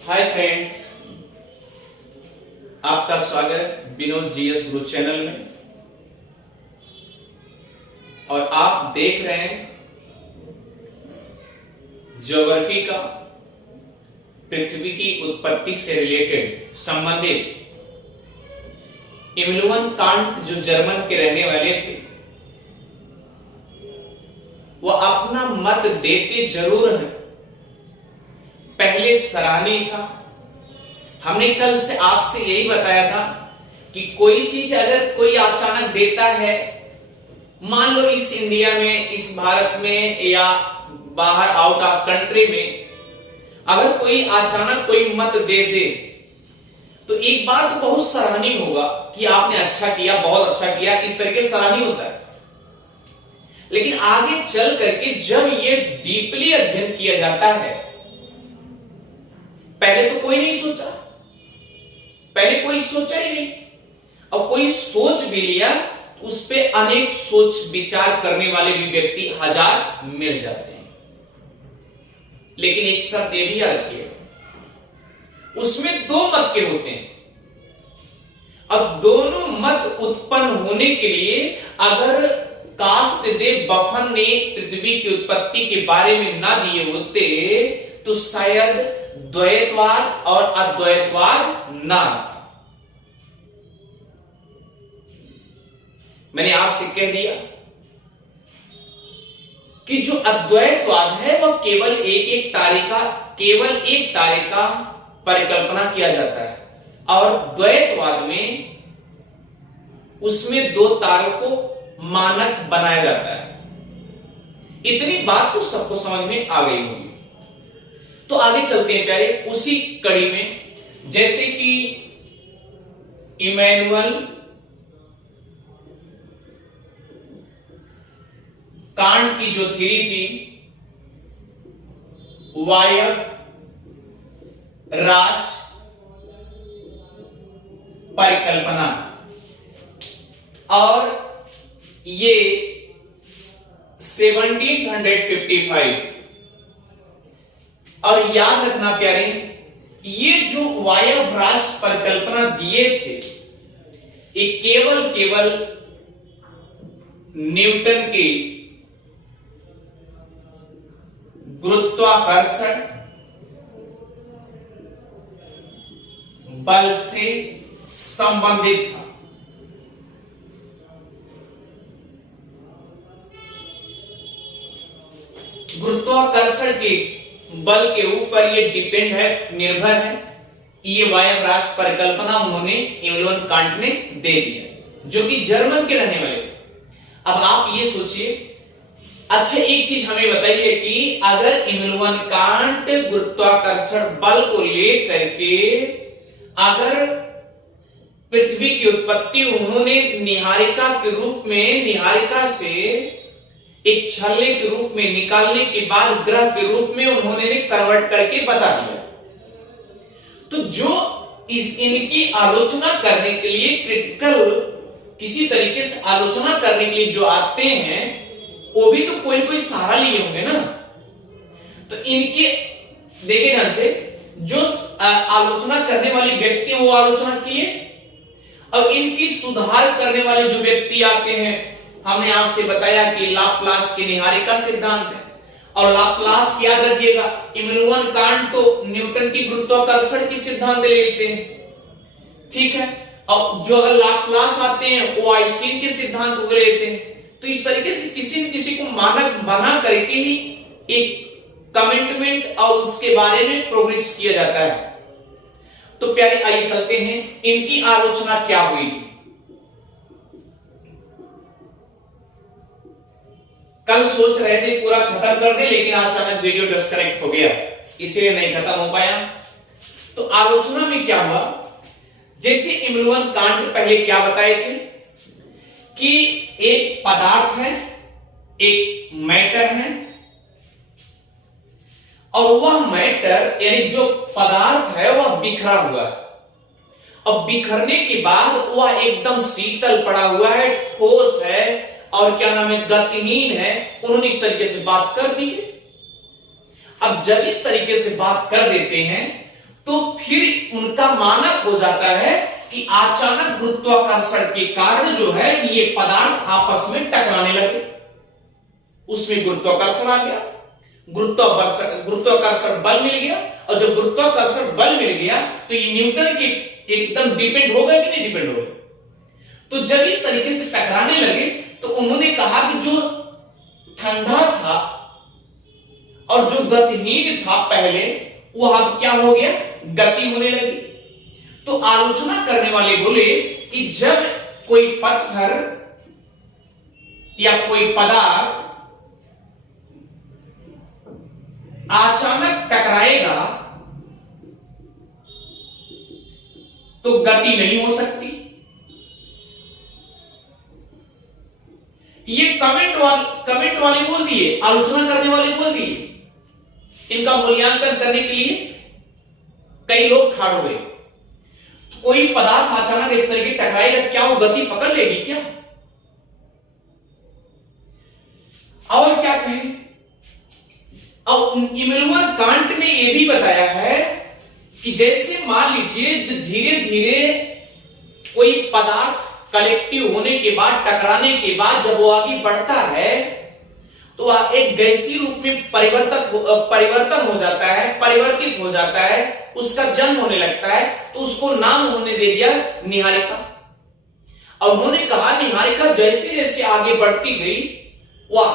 Hi friends, आपका स्वागत Vinod GS गुरु channel में। और आप देख रहे हैं ज्योग्राफी का पृथ्वी की उत्पत्ति से रिलेटेड संबंधित इमनुअल कांट जो जर्मन के रहने वाले थे, वो अपना मत देते जरूर हैं। पहले सराहनीय था। हमने कल से आपसे यही बताया था कि कोई चीज अगर कोई अचानक देता है, मान लो इस इंडिया में, इस भारत में या बाहर आउट ऑफ कंट्री में अगर कोई अचानक कोई मत दे दे तो एक बार तो बहुत सराहनीय होगा कि आपने अच्छा किया, बहुत अच्छा किया, इस तरह के सराहनीय होता है। लेकिन आगे चल करके जब ये डीपली अध्ययन किया जाता है, पहले तो कोई नहीं सोचा, पहले कोई सोचा ही नहीं, और कोई सोच भी लिया तो उस पे अनेक सोच विचार करने वाले भी व्यक्ति हजार मिल जाते हैं। लेकिन एक शर्त ये भी याद रखिए, उसमें दो मत के होते हैं। अब दोनों मत उत्पन्न होने के लिए अगर कास्तेदेव बफन ने पृथ्वी की उत्पत्ति के बारे में ना दिए होते तो शायद द्वैतवाद और अद्वैतवाद ना आता। मैंने आपसे कह दिया कि जो अद्वैतवाद है वह केवल एक तारे का परिकल्पना किया जाता है, और द्वैतवाद में उसमें दो तारों को मानक बनाया जाता है। इतनी बात तो सबको समझ में आ गई होगी। तो आगे चलते हैं प्यारे उसी कड़ी में, जैसे कि इमैनुअल कांट की जो थ्योरी थी, वायव रास परिकल्पना, और ये 1755। और याद रखना प्यारे, ये जो वायव्रास परिकल्पना दिए थे, ये केवल न्यूटन के गुरुत्वाकर्षण बल से संबंधित था। गुरुत्वाकर्षण के बल के ऊपर ये डिपेंड है, निर्भर है। ये वायव्रास परिकल्पना उन्होंने इमनुअल कांट ने दे दिया, जो कि जर्मन के रहने वाले थे। अब आप ये सोचिए, अच्छा एक चीज हमें बताइए कि अगर इमनुअल कांट गुरुत्वाकर्षण बल को लेकर के अगर पृथ्वी की उत्पत्ति उन्होंने निहारिका के रूप में, निहारिका से एक छल्ले के रूप में निकालने के बाद ग्रह के रूप में उन्होंने कन्वर्ट करके बता दिया, तो जो इनकी आलोचना करने के लिए क्रिटिकल किसी तरीके से आलोचना करने के लिए जो आते हैं, वो भी तो कोई ना कोई सहारा लिए होंगे ना। तो इनके देखे ध्यान से, जो आलोचना करने वाले व्यक्ति वो आलोचना किए, और इनकी सुधार करने वाले जो व्यक्ति आते हैं, हमने आपसे बताया कि लाप्लास की निहारिका सिद्धांत है, और लाप्लास याद रखिएगा, इमनुअल कांट तो न्यूटन की गुरुत्वाकर्षण की सिद्धांत ले लेते हैं, ठीक है। और जो अगर लाप्लास आते हैं वो आइंस्टीन के सिद्धांत को लेते हैं। तो इस तरीके से किसी न किसी को मानक बना करके ही एक कमिटमेंट और उसके बारे में प्रोग्रेस किया जाता है। तो प्यारे आइए चलते हैं, इनकी आलोचना क्या हुई थी। कल सोच रहे थे पूरा खत्म कर दे, लेकिन अचानक वीडियो डिस्कनेक्ट हो गया, इसलिए नहीं खत्म हो पाया। तो आलोचना में क्या हुआ, जैसे इमनुअल कांट पहले क्या बताए थे कि एक पदार्थ है, एक मैटर है, और वह मैटर यानी जो पदार्थ है वह बिखरा हुआ है, और बिखरने के बाद वह एकदम शीतल पड़ा हुआ है, ठोस है, और क्या नाम है, गतिहीन है। उन्होंने इस तरीके से बात कर दी। अब जब इस तरीके से बात कर देते हैं तो फिर उनका मानक हो जाता है कि अचानक गुरुत्वाकर्षण के कारण जो है ये पदार्थ आपस में टकराने लगे, उसमें गुरुत्वाकर्षण आ गया, गुरुत्वाकर्षण बल मिल गया। और जब गुरुत्वाकर्षण बल मिल गया तो ये न्यूटन के एकदम डिपेंड हो गए कि नहीं डिपेंड हो गए। तो जब इस तरीके से टकराने लगे तो उन्होंने कहा कि जो ठंडा था और जो गतिहीन था पहले, वो अब क्या हो गया, गति होने लगी। तो आलोचना करने वाले बोले कि जब कोई पत्थर या कोई पदार्थ अचानक टकराएगा तो गति नहीं हो सकती। ये कमेंट वाले बोल दिए, आलोचना करने वाले बोल दिए। इनका मूल्यांकन करने के लिए कई लोग ठाड़ हो गए। तो कोई पदार्थ अचानक इस तरीके टकराएगा, क्या वो गति पकड़ लेगी क्या? और क्या कहें, अब इमैनुअल कांट ने यह भी बताया है कि जैसे मान लीजिए जो धीरे धीरे कोई पदार्थ कलेक्टिव होने के बाद, टकराने के बाद जब वो आगे बढ़ता है तो एक गैसीय रूप में परिवर्तन हो जाता है, परिवर्तित हो जाता है, उसका जन्म होने लगता है। तो उसको नाम उन्होंने दे दिया नीहारिका। और उन्होंने कहा नीहारिका जैसे जैसे आगे बढ़ती गई, वह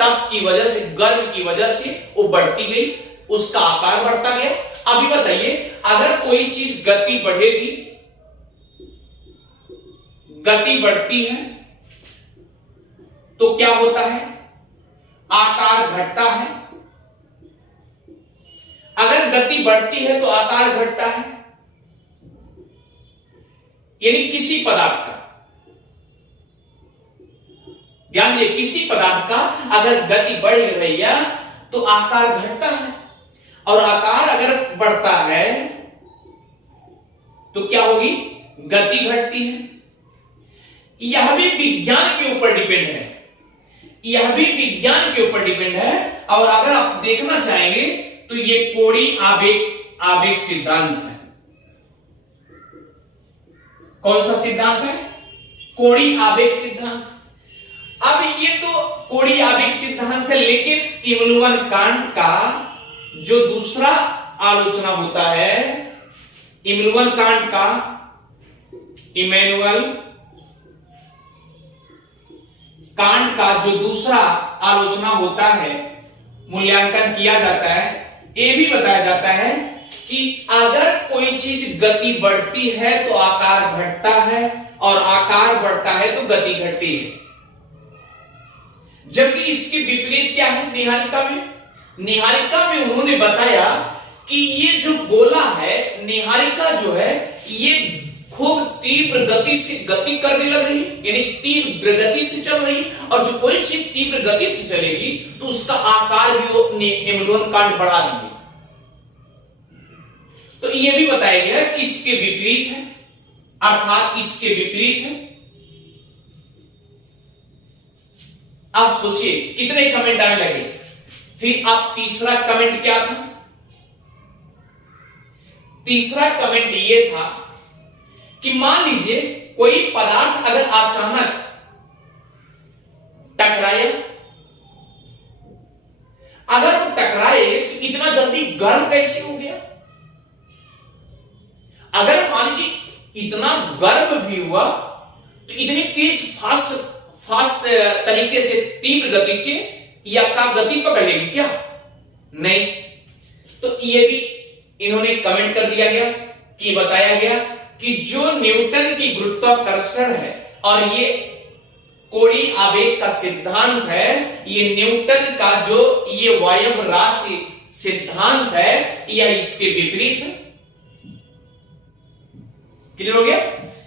तप की वजह से, गर्म की वजह से वो बढ़ती गई, उसका आकार बढ़ता गया। अभी बताइए, अगर कोई चीज गति बढ़ेगी, गति बढ़ती है तो क्या होता है, आकार घटता है। अगर गति बढ़ती है तो आकार घटता है। यानी किसी पदार्थ का, ध्यान दीजिए, किसी पदार्थ का अगर गति बढ़ रही है तो आकार घटता है, और आकार अगर बढ़ता है तो क्या होगी, गति घटती है। यह भी विज्ञान के ऊपर डिपेंड है, यह भी विज्ञान के ऊपर डिपेंड है। और अगर आप देखना चाहेंगे तो ये कोड़ी आवेग सिद्धांत है। कौन सा सिद्धांत है, कोड़ी आवेग सिद्धांत। अब ये तो कोड़ी आवेग सिद्धांत है, लेकिन इमैनुअल कांट का जो दूसरा आलोचना होता है, इमैनुअल कांट का, इमैनुअल कांट का जो दूसरा आलोचना होता है, मूल्यांकन किया जाता है, यह भी बताया जाता है कि अगर कोई चीज गति बढ़ती है तो आकार घटता है, और आकार बढ़ता है तो गति घटती है। जबकि इसके विपरीत क्या है, नीहारिका में उन्होंने बताया कि ये जो गोला है, नीहारिका जो है, ये खूब तीव्र गति से गति करने लग रही है, यानी तीव्र गति से चल रही है। और जो कोई चीज तीव्र गति से चलेगी तो उसका आकार भी इमैनुअल कांट बढ़ा देंगे। तो यह भी बताया गया कि इसके विपरीत है, अर्थात इसके विपरीत है। आप सोचिए कितने कमेंट आने लगे। फिर आप तीसरा कमेंट क्या था, तीसरा कमेंट यह था कि मान लीजिए कोई पदार्थ अगर अचानक टकराए, अगर वो टकराए तो इतना जल्दी गर्म कैसे हो गया? अगर मान लीजिए इतना गर्म भी हुआ तो इतनी तेज फास्ट तरीके से, तीव्र गति से या का गति पकड़ लेगी क्या? नहीं। तो ये भी इन्होंने कमेंट कर दिया गया कि बताया गया कि जो न्यूटन की गुरुत्वाकर्षण है और ये कोड़ी आवेग का सिद्धांत है, ये न्यूटन का जो ये वायव राशि सिद्धांत है, यह इसके विपरीत है। क्लियर हो गया?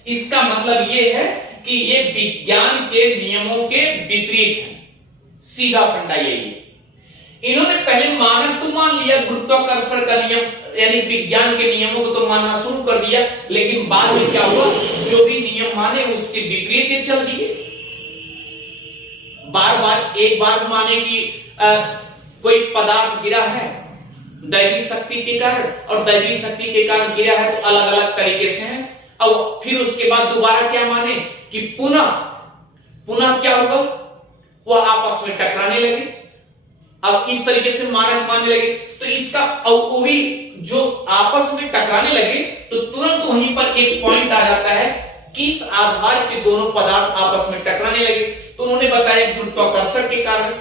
इसका मतलब यह है कि ये विज्ञान के नियमों के विपरीत है, सीधा फंडा यही है। इन्होंने पहले मानक तो मान लिया, गुरुत्वाकर्षण का नियम यानी विज्ञान के नियमों को तो मानना शुरू कर दिया, लेकिन बाद में क्या हुआ, जो भी नियम माने उसके विपरीत ही चल दिए। बार बार एक बार माने कि कोई पदार्थ गिरा है, दैवी शक्ति के कारण, और दैवी शक्ति के कारण गिरा है तो अलग अलग तरीके से है। अब फिर उसके बाद दोबारा क्या माने कि पुनः क्या हुआ, वह आपस में टकराने लगे। अब इस तरीके से मानक मानने लगे, तो इसका वो भी जो आपस में टकराने लगे तो तुरंत वहीं पर एक पॉइंट आ जाता है, किस आधार पे दोनों पदार्थ आपस में टकराने लगे। तो उन्होंने बताया गुरुत्वाकर्षण के कारण।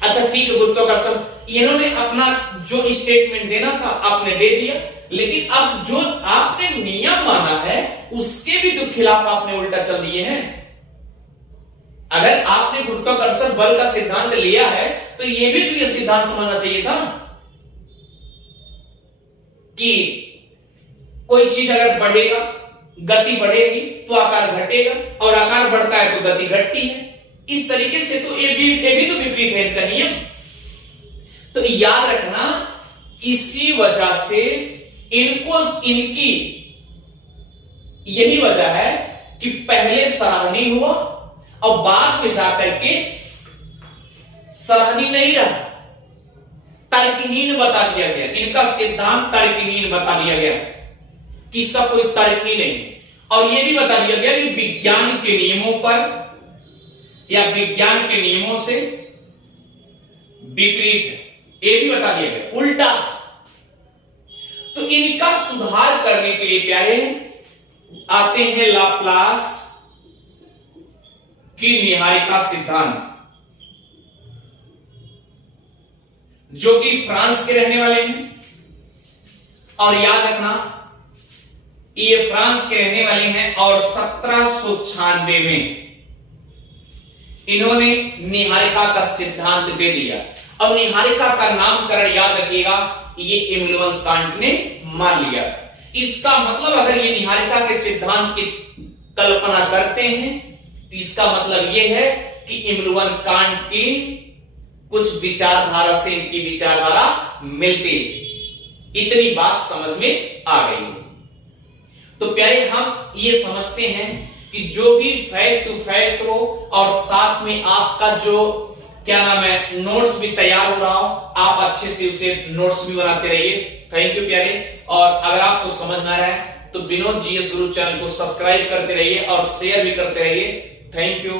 अच्छा ठीक है, गुरुत्वाकर्षण इन्होंने अपना जो स्टेटमेंट देना था आपने दे दिया, लेकिन अब जो आपने नियम माना है उसके भी तो खिलाफ आपने उल्टा चल दिए हैं। अगर आपने गुरुत्वाकर्षण बल का सिद्धांत लिया है तो यह भी तो यह सिद्धांत समझना चाहिए था कि कोई चीज अगर बढ़ेगा, गति बढ़ेगी तो आकार घटेगा, और आकार बढ़ता है तो गति घटती है। इस तरीके से तो ये भी तो विपरीत है इनका नियम। तो याद रखना, इसी वजह से इनकी यही वजह है कि पहले सराहनीय हुआ और बाद में जाकर के सराहनीय नहीं रहा, तर्कहीन बता दिया गया। इनका सिद्धांत तर्कहीन बता दिया गया कि इसका कोई तर्क ही नहीं। और यह भी बता दिया गया कि विज्ञान के नियमों पर या विज्ञान के नियमों से विपरीत है, यह भी बता दिया गया, उल्टा। तो इनका सुधार करने के लिए प्यारे आते हैं लाप्लास की निहारिका सिद्धांत, जो कि फ्रांस के रहने वाले हैं। और याद रखना, ये फ्रांस के रहने वाले हैं और 1796 में इन्होंने निहारिका का सिद्धांत दे दिया। अब निहारिका का नामकरण याद रखिएगा, ये इमैनुअल कांट ने मान लिया था। इसका मतलब अगर ये निहारिका के सिद्धांत की कल्पना करते हैं तो इसका मतलब यह है कि इमैनुअल कांट की कुछ विचारधारा से इनकी विचारधारा मिलती। इतनी बात समझ में आ गई। तो प्यारे हम ये समझते हैं कि जो भी फैक्ट टू फैक्ट हो और साथ में आपका जो क्या नाम है नोट्स भी तैयार हो रहा हो, आप अच्छे से उसे नोट्स भी बनाते रहिए। थैंक यू प्यारे। और अगर आपको समझ में आ रहा है तो विनोद जीएस गुरु चैनल को सब्सक्राइब करते रहिए और शेयर भी करते रहिए। Thank you.